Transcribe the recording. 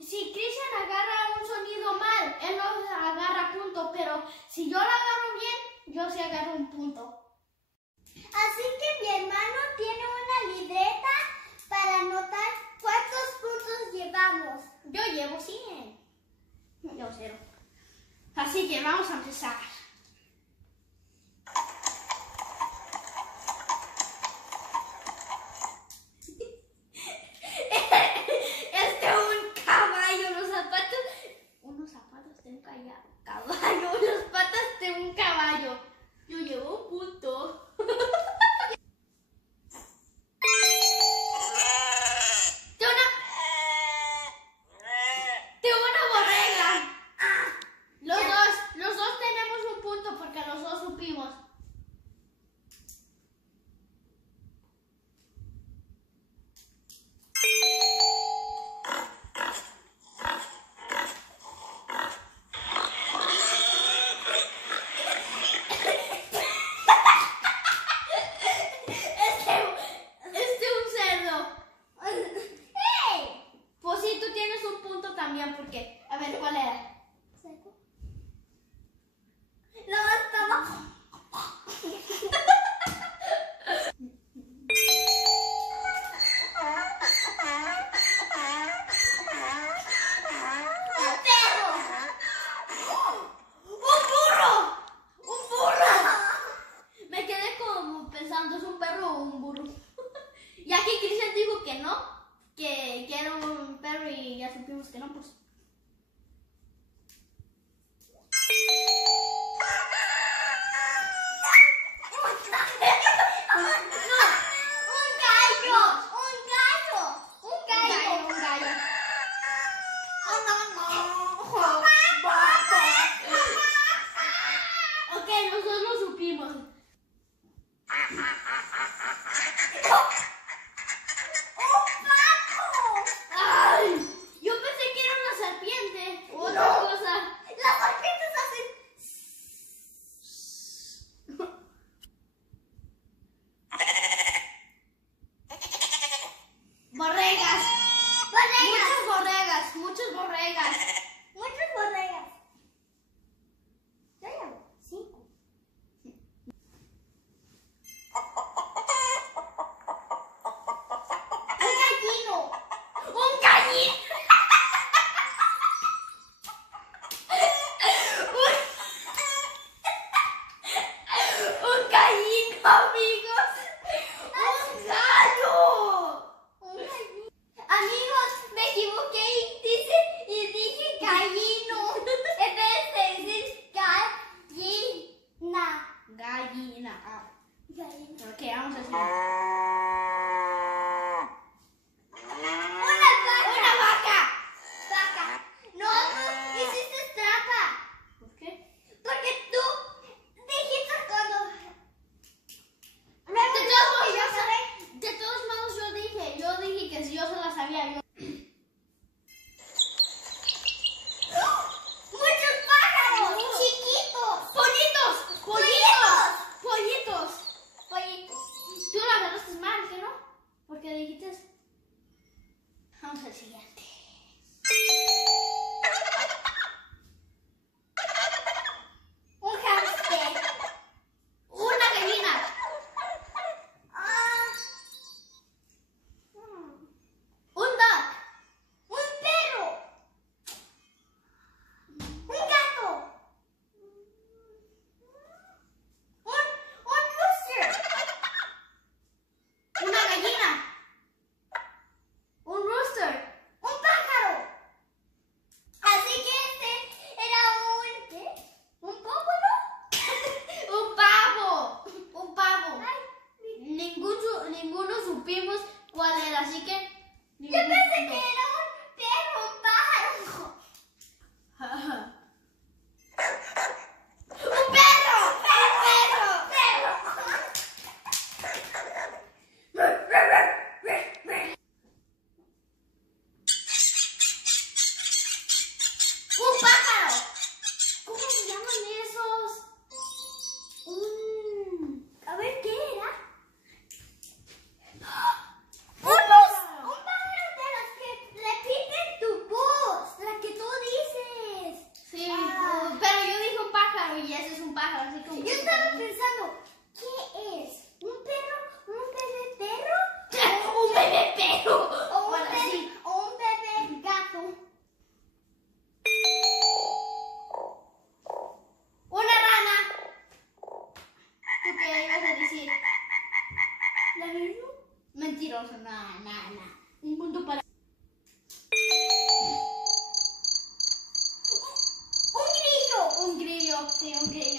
si Cristian agarra un sonido mal, él no agarra punto, pero si yo lo agarro bien, yo sí agarro un punto. Así que mi hermano tiene una libreta para anotar cuántos puntos llevamos. Yo llevo 100. Yo 0. Así que vamos a empezar. Unos zapatos de un caballo, las patas de un caballo. Yo llevo un punto. Tengo una borrega. Los dos tenemos un punto porque los dos supimos. Porque, a ver, ¿cuál era? ¿Seco? No, estaba... ¡Un perro! ¡Un burro! ¡Un burro! Me quedé como pensando, ¿es un perro o un burro? Y aquí Cristian dijo que no, que era un perro y ya supimos que no, pues. Ok, nosotros lo supimos. ¡Ay! Yo pensé que era una Sí, ok.